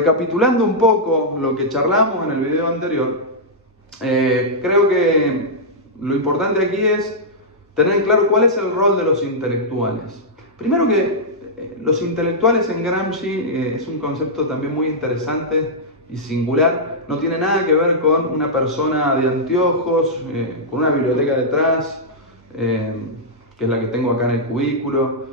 recapitulando un poco lo que charlamos en el video anterior, creo que lo importante aquí es tener en claro cuál es el rol de los intelectuales. Primero que los intelectuales en Gramsci es un concepto también muy interesante y singular. No tiene nada que ver con una persona de anteojos, con una biblioteca detrás, que es la que tengo acá en el cubículo,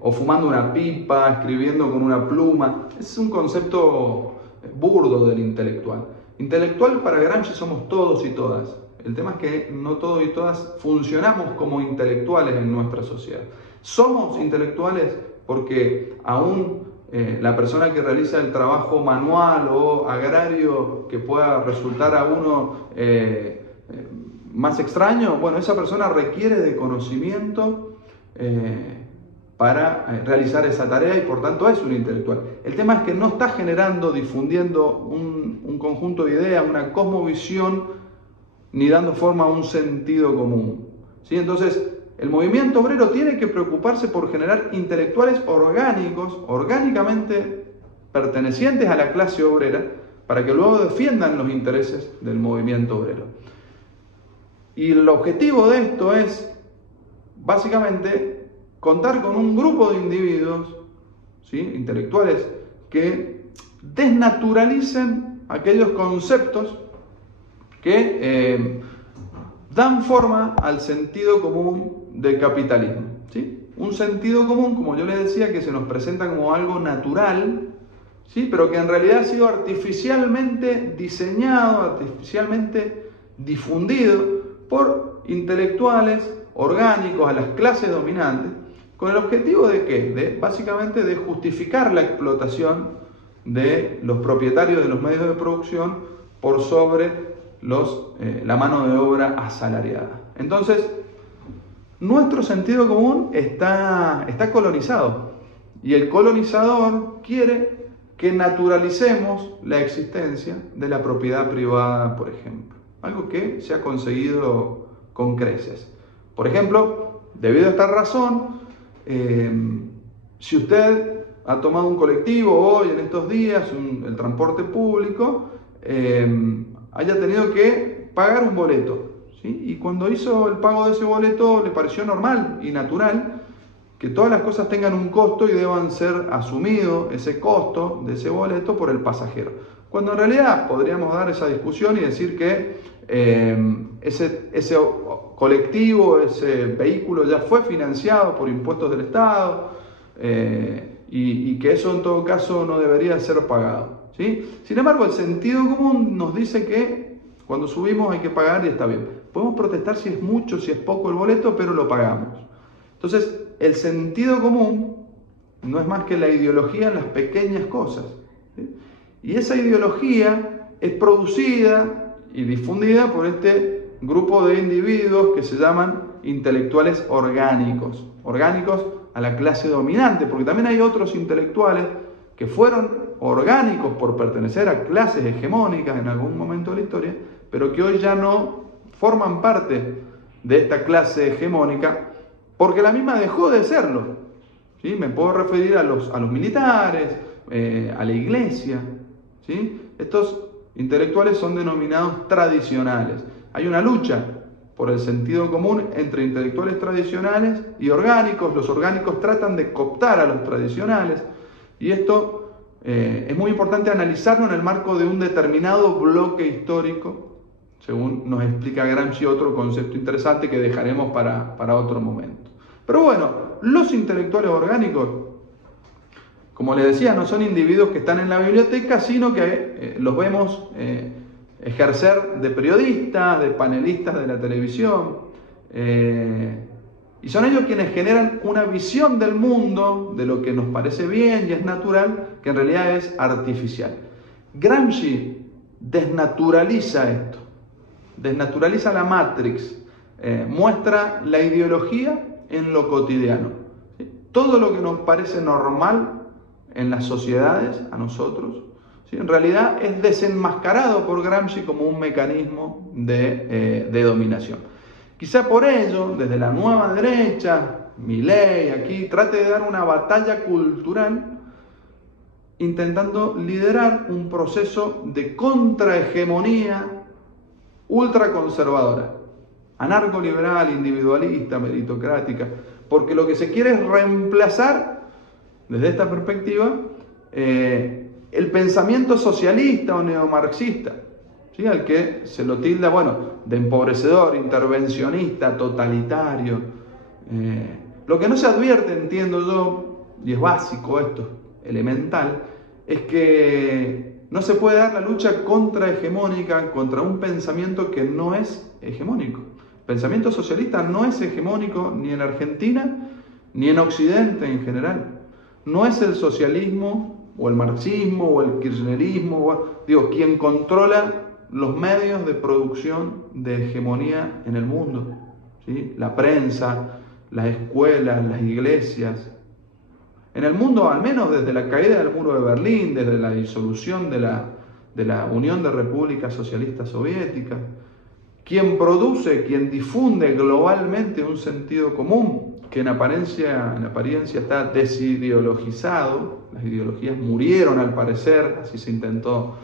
o fumando una pipa, escribiendo con una pluma. Es un concepto burdo del intelectual. Intelectual para Gramsci somos todos y todas. El tema es que no todos y todas funcionamos como intelectuales en nuestra sociedad. Somos intelectuales porque aún la persona que realiza el trabajo manual o agrario que pueda resultar a uno más extraño, bueno, esa persona requiere de conocimiento para realizar esa tarea y por tanto es un intelectual. El tema es que no está generando, difundiendo un conjunto de ideas, una cosmovisión, ni dando forma a un sentido común. ¿Sí? Entonces, el movimiento obrero tiene que preocuparse por generar intelectuales orgánicos, orgánicamente pertenecientes a la clase obrera, para que luego defiendan los intereses del movimiento obrero. Y el objetivo de esto es, básicamente, contar con un grupo de individuos, ¿sí?, intelectuales, que desnaturalicen aquellos conceptos que dan forma al sentido común del capitalismo, ¿sí? Un sentido común, como yo les decía, que se nos presenta como algo natural, ¿sí?, pero que en realidad ha sido artificialmente diseñado, artificialmente difundido por intelectuales orgánicos a las clases dominantes, con el objetivo de ¿qué? Básicamente de justificar la explotación de los propietarios de los medios de producción por sobre la mano de obra asalariada. Entonces, nuestro sentido común está colonizado y el colonizador quiere que naturalicemos la existencia de la propiedad privada, por ejemplo. Algo que se ha conseguido con creces. Por ejemplo, debido a esta razón, si usted ha tomado un colectivo hoy, en estos días, el transporte público, haya tenido que pagar un boleto, ¿sí? Y cuando hizo el pago de ese boleto le pareció normal y natural que todas las cosas tengan un costo y deban ser asumido ese costo de ese boleto por el pasajero. Cuando en realidad podríamos dar esa discusión y decir que ese colectivo, ese vehículo ya fue financiado por impuestos del Estado y que eso en todo caso no debería ser pagado, ¿sí? Sin embargo, el sentido común nos dice que cuando subimos hay que pagar y está bien. Podemos protestar si es mucho, si es poco el boleto, pero lo pagamos. Entonces, el sentido común no es más que la ideología en las pequeñas cosas, ¿sí? Y esa ideología es producida y difundida por este grupo de individuos que se llaman intelectuales orgánicos. Orgánicos a la clase dominante, porque también hay otros intelectuales que fueron orgánicos por pertenecer a clases hegemónicas en algún momento de la historia, pero que hoy ya no forman parte de esta clase hegemónica porque la misma dejó de serlo, ¿sí? Me puedo referir a los militares, a la iglesia, ¿sí? Estos intelectuales son denominados tradicionales. Hay una lucha por el sentido común entre intelectuales tradicionales y orgánicos. Los orgánicos tratan de cooptar a los tradicionales y esto es muy importante analizarlo en el marco de un determinado bloque histórico, según nos explica Gramsci, otro concepto interesante que dejaremos para otro momento. Pero bueno, los intelectuales orgánicos, como les decía, no son individuos que están en la biblioteca, sino que los vemos ejercer de periodistas, de panelistas de la televisión, y son ellos quienes generan una visión del mundo, de lo que nos parece bien y es natural, que en realidad es artificial. Gramsci desnaturaliza esto, desnaturaliza la Matrix, muestra la ideología en lo cotidiano, ¿sí? Todo lo que nos parece normal en las sociedades, a nosotros, ¿sí?, en realidad es desenmascarado por Gramsci como un mecanismo de dominación. Quizá por ello, desde la nueva derecha, Milei aquí, trate de dar una batalla cultural intentando liderar un proceso de contrahegemonía ultraconservadora, anarcoliberal, individualista, meritocrática, porque lo que se quiere es reemplazar, desde esta perspectiva, el pensamiento socialista o neomarxista, ¿sí? Al que se lo tilda, de empobrecedor, intervencionista, totalitario. Lo que no se advierte, entiendo yo, y es básico esto, elemental, es que no se puede dar la lucha contrahegemónica contra un pensamiento que no es hegemónico. El pensamiento socialista no es hegemónico ni en Argentina ni en Occidente en general. No es el socialismo o el marxismo o el kirchnerismo, quien controla los medios de producción de hegemonía en el mundo, ¿sí? La prensa, las escuelas, las iglesias. En el mundo, al menos desde la caída del muro de Berlín, desde la disolución de la Unión de Repúblicas Socialistas Soviéticas, quien produce, quien difunde globalmente un sentido común que en apariencia está desideologizado, las ideologías murieron al parecer, así se intentó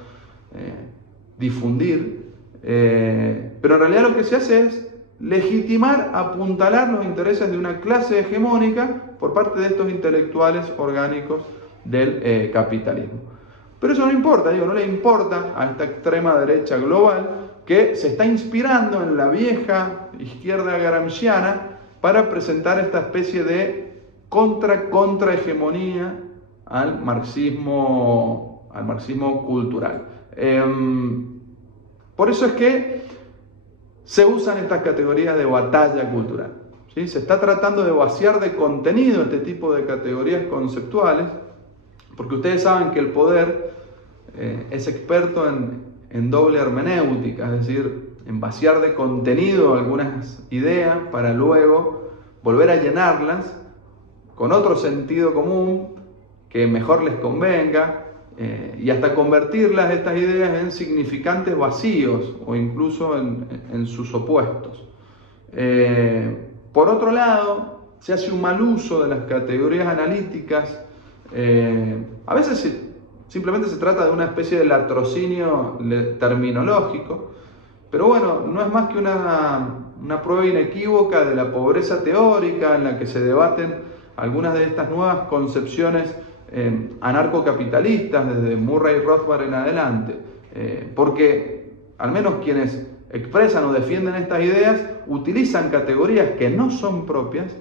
difundir, pero en realidad lo que se hace es legitimar, apuntalar los intereses de una clase hegemónica por parte de estos intelectuales orgánicos del capitalismo. Pero eso no importa, no le importa a esta extrema derecha global que se está inspirando en la vieja izquierda gramsciana para presentar esta especie de contrahegemonía al marxismo cultural. Por eso es que se usan estas categorías de batalla cultural, ¿sí? Se está tratando de vaciar de contenido este tipo de categorías conceptuales, porque ustedes saben que el poder es experto en doble hermenéutica, es decir, en vaciar de contenido algunas ideas para luego volver a llenarlas con otro sentido común que mejor les convenga, y hasta convertirlas, estas ideas, en significantes vacíos o incluso en sus opuestos. Por otro lado, se hace un mal uso de las categorías analíticas. A veces simplemente se trata de una especie de latrocinio terminológico, pero no es más que una prueba inequívoca de la pobreza teórica en la que se debaten algunas de estas nuevas concepciones anarcocapitalistas desde Murray Rothbard en adelante, porque al menos quienes expresan o defienden estas ideas utilizan categorías que no son propias,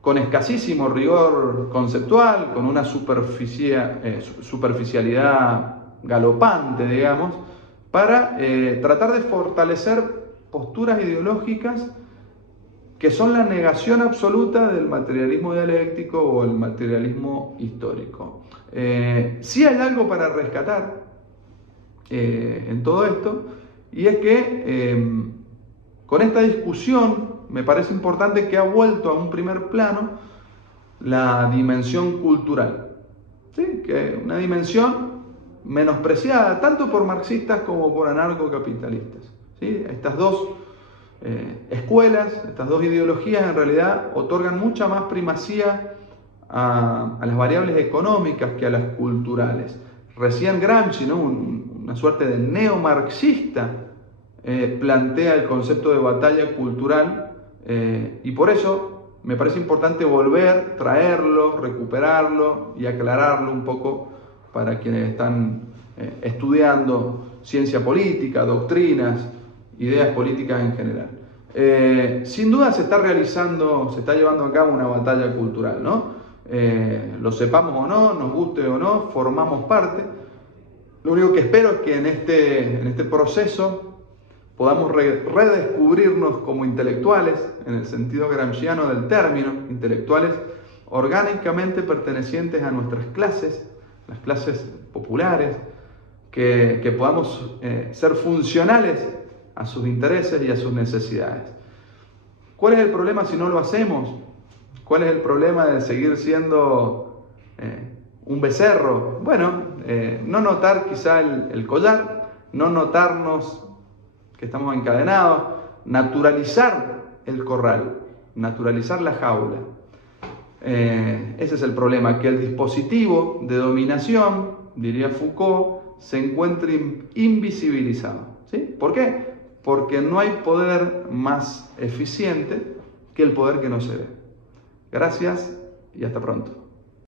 con escasísimo rigor conceptual, con una superficialidad galopante, digamos, para tratar de fortalecer posturas ideológicas que son la negación absoluta del materialismo dialéctico o el materialismo histórico. Sí hay algo para rescatar en todo esto, y es que con esta discusión me parece importante que ha vuelto a un primer plano la dimensión cultural, ¿sí? Que es una dimensión menospreciada tanto por marxistas como por anarcocapitalistas, ¿sí? Estas dos escuelas, estas dos ideologías en realidad otorgan mucha más primacía a las variables económicas que a las culturales. Recién Gramsci, ¿no? Una suerte de neomarxista, plantea el concepto de batalla cultural, y por eso me parece importante traerlo, recuperarlo y aclararlo un poco para quienes están estudiando ciencia política, doctrinas, ideas políticas en general. Sin duda se está llevando a cabo una batalla cultural, ¿no? Lo sepamos o no, nos guste o no, formamos parte. Lo único que espero es que en este proceso podamos redescubrirnos como intelectuales, en el sentido gramsciano del término, intelectuales orgánicamente pertenecientes a nuestras clases, las clases populares, que podamos ser funcionales a sus intereses y a sus necesidades. ¿Cuál es el problema si no lo hacemos? ¿Cuál es el problema de seguir siendo un becerro? No notar quizá el collar, no notarnos que estamos encadenados, naturalizar el corral, naturalizar la jaula. Ese es el problema, que el dispositivo de dominación, diría Foucault, se encuentre invisibilizado. ¿Sí? ¿Por qué? Porque no hay poder más eficiente que el poder que no se ve. Gracias y hasta pronto.